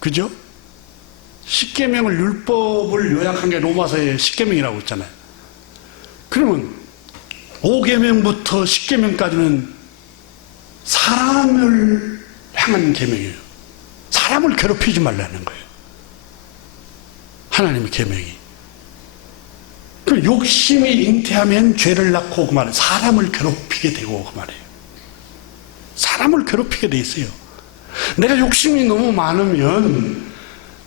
그죠? 십계명을, 율법을 요약한 게 로마서의 십계명이라고 했잖아요. 그러면 5계명부터 10계명까지는 사람을 향한 계명이에요. 사람을 괴롭히지 말라는 거예요. 하나님의 계명이. 그 욕심이 잉태하면 죄를 낳고, 그 말은 사람을 괴롭히게 되고, 그 말이에요. 사람을 괴롭히게 돼 있어요. 내가 욕심이 너무 많으면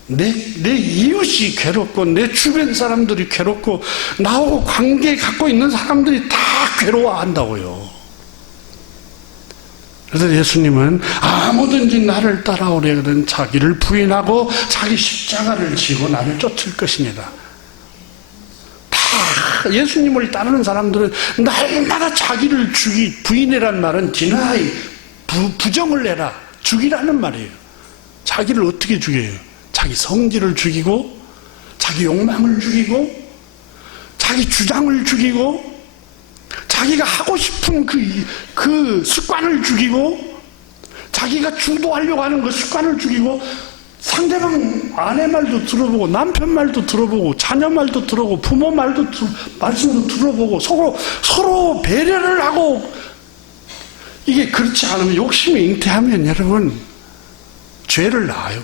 내 이웃이 괴롭고, 내 주변 사람들이 괴롭고, 나하고 관계 갖고 있는 사람들이 다 괴로워한다고요. 그래서 예수님은 아무든지 나를 따라오려거든 자기를 부인하고 자기 십자가를 지고 나를 쫓을 것이니라. 다 예수님을 따르는 사람들은 날마다 자기를 부인이란 말은 deny, 부정을 해라, 죽이라는 말이에요. 자기를 어떻게 죽여요? 자기 성질을 죽이고, 자기 욕망을 죽이고, 자기 주장을 죽이고, 자기가 하고 싶은 그 습관을 죽이고, 자기가 주도하려고 하는 그 습관을 죽이고, 상대방 아내 말도 들어보고, 남편 말도 들어보고, 자녀 말도 들어보고, 부모 말씀도 들어보고, 서로 배려를 하고, 이게 그렇지 않으면, 욕심이 잉태하면 여러분 죄를 낳아요.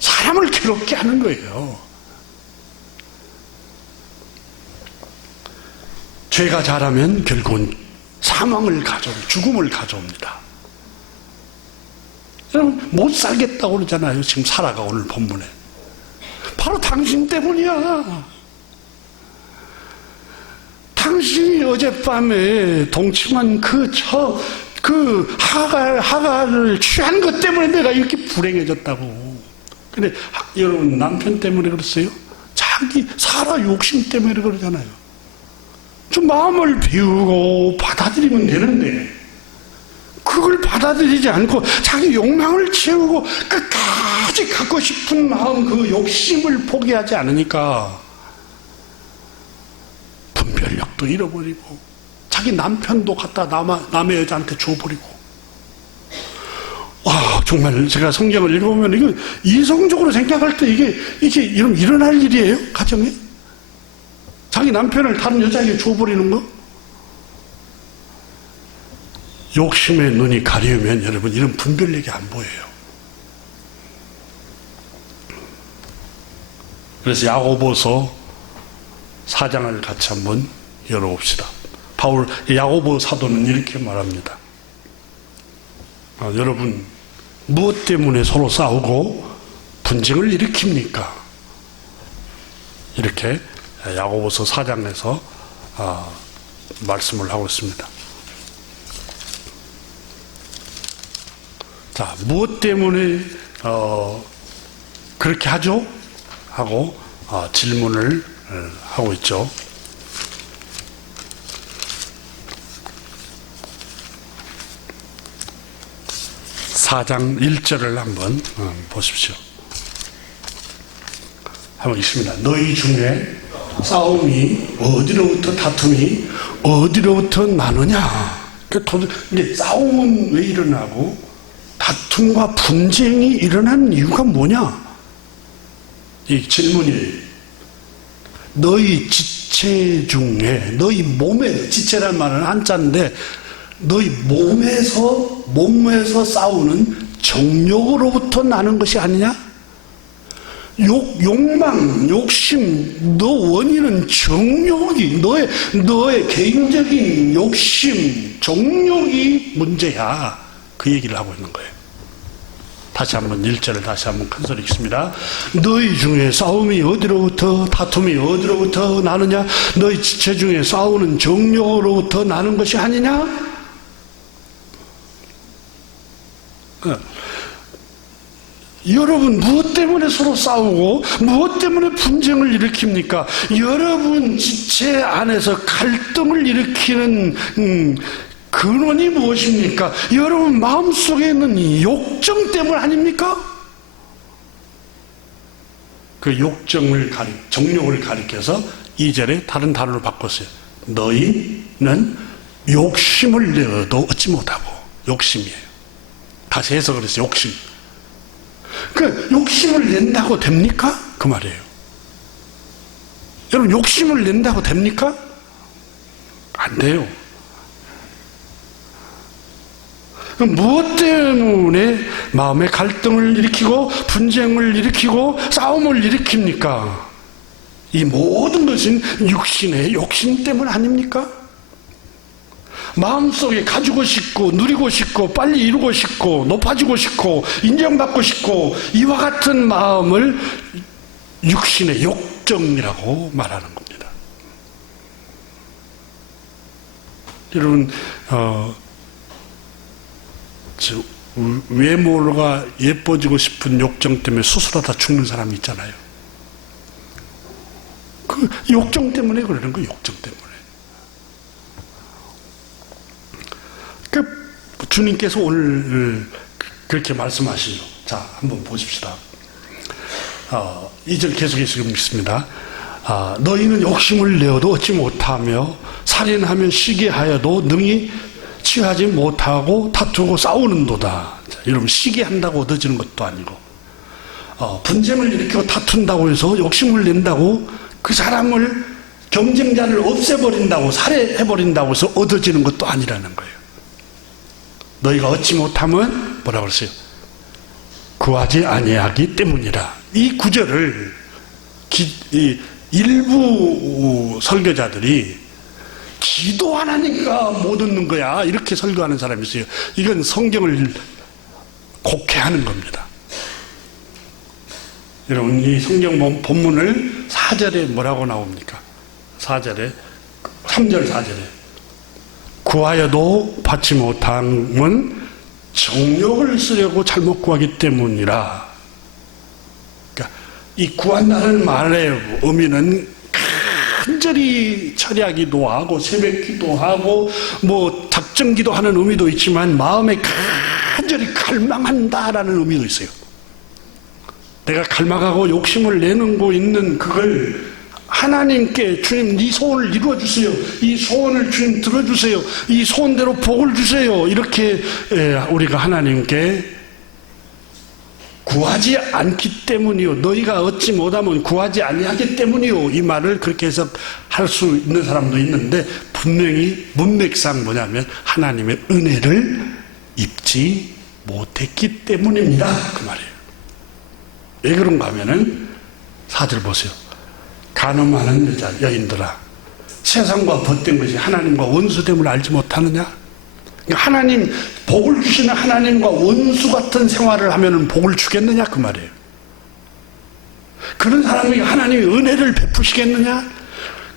사람을 괴롭게 하는 거예요. 죄가 자라면 결국은 사망을 죽음을 가져옵니다. 여러분, 못 살겠다고 그러잖아요. 지금 살아가, 오늘 본문에. 바로 당신 때문이야. 당신이 어젯밤에 동침한 하가를 취한 것 때문에 내가 이렇게 불행해졌다고. 근데 여러분, 남편 때문에 그랬어요? 사라 욕심 때문에 그러잖아요. 좀 마음을 비우고 받아들이면 되는데, 그걸 받아들이지 않고 자기 욕망을 채우고 끝까지 갖고 싶은 마음, 그 욕심을 포기하지 않으니까 분별력도 잃어버리고, 자기 남편도 갖다 남의 여자한테 줘버리고. 와, 정말 제가 성경을 읽어보면 이거 이성적으로 생각할 때 이게 일어날 일이에요? 가정에? 자기 남편을 다른 여자에게 줘버리는 거? 욕심의 눈이 가리우면 여러분 이런 분별력이 안 보여요. 그래서 야고보서 4장을 같이 한번 열어봅시다. 야고보 사도는 이렇게 말합니다. 여러분 무엇 때문에 서로 싸우고 분쟁을 일으킵니까? 이렇게 야고보서 4장에서 말씀을 하고 있습니다. 자, 무엇 때문에 그렇게 하죠? 하고 질문을 하고 있죠. 4장 1절을 한번 보십시오. 한번 있습니다. 너희 중에 싸움이 어디로부터 다툼이 어디로부터 나느냐? 이제 싸움은 왜 일어나고 다툼과 분쟁이 일어나는 이유가 뭐냐? 이 질문이 너희 지체 중에 너희 몸에 지체란 말은 한자인데 너희 몸에서 싸우는 정욕으로부터 나는 것이 아니냐? 욕망, 욕심, 너 원인은 정욕이, 너의 개인적인 욕심, 정욕이 문제야. 그 얘기를 하고 있는 거예요. 다시 한번 1절을 다시 한번 큰 소리 읽습니다. 너희 중에 싸움이 어디로부터, 다툼이 어디로부터 나느냐? 너희 지체 중에 싸우는 정욕으로부터 나는 것이 아니냐? 여러분 무엇 때문에 서로 싸우고 무엇 때문에 분쟁을 일으킵니까? 여러분 지체 안에서 갈등을 일으키는 근원이 무엇입니까? 여러분 마음속에 있는 욕정 때문 아닙니까? 그 정욕을 가리켜서 2절에 다른 단어로 바꿨어요. 너희는 욕심을 내어도 얻지 못하고. 욕심이에요. 다시 해석을 했어요. 욕심. 그 욕심을 낸다고 됩니까? 그 말이에요. 여러분 욕심을 낸다고 됩니까? 안 돼요. 무엇 때문에 마음의 갈등을 일으키고 분쟁을 일으키고 싸움을 일으킵니까? 이 모든 것은 육신의 욕심 때문 아닙니까? 마음속에 가지고 싶고 누리고 싶고 빨리 이루고 싶고 높아지고 싶고 인정받고 싶고 이와 같은 마음을 육신의 욕정이라고 말하는 겁니다. 여러분 외모가 예뻐지고 싶은 욕정 때문에 수술하다 죽는 사람이 있잖아요. 그 욕정 때문에 그러는 거예요. 욕정 때문에. 주님께서 오늘 그렇게 말씀하시죠. 자, 한번 보십시다. 2절 계속해서 읽습니다. 너희는 욕심을 내어도 얻지 못하며 살인하면 시기하여도 능히 취하지 못하고 다투고 싸우는도다. 자, 여러분 시기한다고 얻어지는 것도 아니고 분쟁을 일으키고 다툰다고 해서 욕심을 낸다고 그 사람을 경쟁자를 없애버린다고 살해해버린다고 해서 얻어지는 것도 아니라는 거예요. 너희가 얻지 못하면 뭐라고 그랬어요? 구하지 아니하기 때문이라. 이 구절을 일부 설교자들이 기도 안 하니까 못 얻는 거야 이렇게 설교하는 사람이 있어요. 이건 성경을 곡해하는 겁니다. 여러분 이 성경 본문을 4절에 뭐라고 나옵니까? 4절에 3절 4절에 구하여도 받지 못함은 정욕을 쓰려고 잘못 구하기 때문이라. 그러니까 이 구한다는 말의 의미는 간절히 철야기도 하고 새벽기도 하고 뭐 작정기도 하는 의미도 있지만 마음에 간절히 갈망한다라는 의미도 있어요. 내가 갈망하고 욕심을 내는고 있는 그걸 하나님께 주님 이 소원을 이루어주세요. 이 소원을 주님 들어주세요. 이 소원대로 복을 주세요. 이렇게 우리가 하나님께 구하지 않기 때문이요. 너희가 얻지 못하면 구하지 아니하기 때문이요. 이 말을 그렇게 해석할 수 있는 사람도 있는데 분명히 문맥상 뭐냐면 하나님의 은혜를 입지 못했기 때문입니다. 그 말이에요. 왜 그런가 하면은 4절 보세요. 간음하는 여인들아 세상과 벗된 것이 하나님과 원수됨을 알지 못하느냐? 하나님, 복을 주시는 하나님과 원수 같은 생활을 하면 복을 주겠느냐 그 말이에요. 그런 사람에게 하나님이 은혜를 베푸시겠느냐?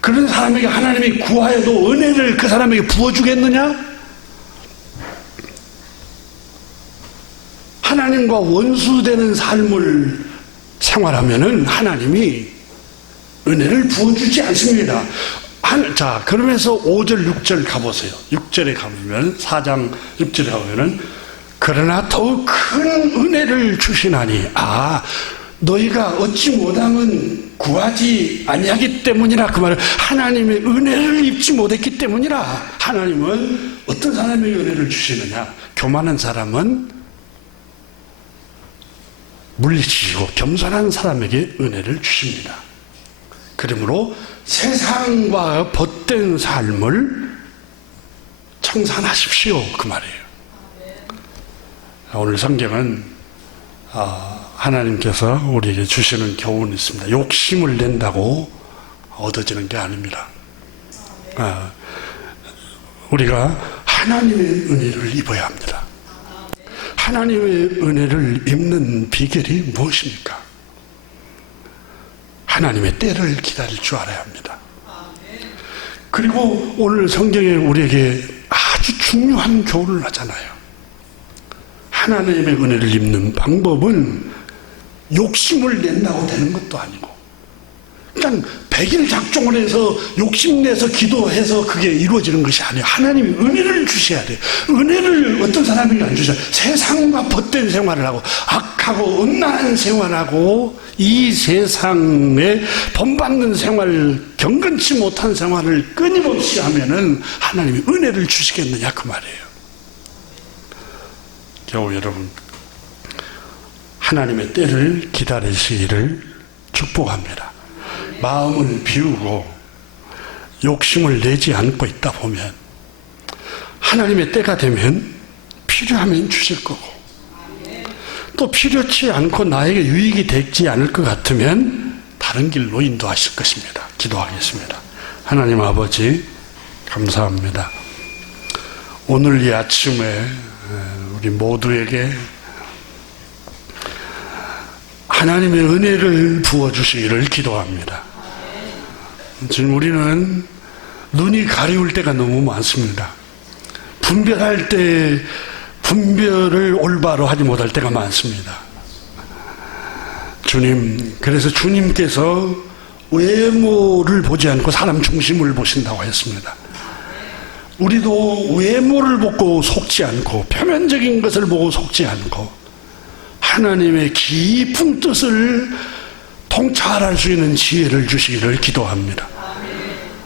그런 사람에게 하나님이 구하여도 은혜를 그 사람에게 부어주겠느냐? 하나님과 원수되는 삶을 생활하면은 하나님이 은혜를 부어주지 않습니다. 자, 그러면서 5절, 6절 가보세요. 6절에 가보면, 4장 6절에 가보면은, 그러나 더욱 큰 은혜를 주시나니, 너희가 얻지 못함은 구하지 아니하기 때문이라. 그 말은 하나님의 은혜를 입지 못했기 때문이라. 하나님은 어떤 사람에게 은혜를 주시느냐? 교만한 사람은 물리치시고 겸손한 사람에게 은혜를 주십니다. 그러므로 세상과 벗된 삶을 청산하십시오 그 말이에요. 오늘 성경은 하나님께서 우리에게 주시는 교훈이 있습니다. 욕심을 낸다고 얻어지는 게 아닙니다. 우리가 하나님의 은혜를 입어야 합니다. 하나님의 은혜를 입는 비결이 무엇입니까? 하나님의 때를 기다릴 줄 알아야 합니다. 그리고 오늘 성경에 우리에게 아주 중요한 교훈을 하잖아요. 하나님의 은혜를 입는 방법은 욕심을 낸다고 되는 것도 아니고, 그냥 백일작종을 해서 욕심내서 기도해서 그게 이루어지는 것이 아니에요. 하나님이 은혜를 주셔야 돼요. 은혜를 어떤 사람에게 안 주셔요. 세상과 벗된 생활을 하고 악하고 음란한 생활하고 이 세상에 본받는 생활, 경건치 못한 생활을 끊임없이 하면은 하나님이 은혜를 주시겠느냐 그 말이에요. 겨우 여러분, 하나님의 때를 기다리시기를 축복합니다. 마음을 비우고 욕심을 내지 않고 있다 보면 하나님의 때가 되면 필요하면 주실 거고, 또 필요치 않고 나에게 유익이 되지 않을 것 같으면 다른 길로 인도하실 것입니다. 기도하겠습니다. 하나님 아버지, 감사합니다. 오늘 이 아침에 우리 모두에게 하나님의 은혜를 부어주시기를 기도합니다. 지금 우리는 눈이 가리울 때가 너무 많습니다. 분별할 때 분별을 올바로 하지 못할 때가 많습니다. 주님, 그래서 주님께서 외모를 보지 않고 사람 중심을 보신다고 했습니다. 우리도 외모를 보고 속지 않고 표면적인 것을 보고 속지 않고 하나님의 깊은 뜻을 통찰할 수 있는 지혜를 주시기를 기도합니다.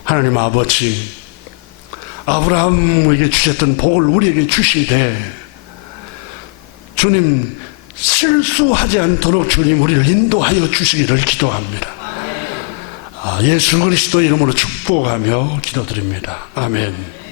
하나님 아버지, 아브라함에게 주셨던 복을 우리에게 주시되 주님, 실수하지 않도록 주님 우리를 인도하여 주시기를 기도합니다. 예수 그리스도 이름으로 축복하며 기도드립니다. 아멘.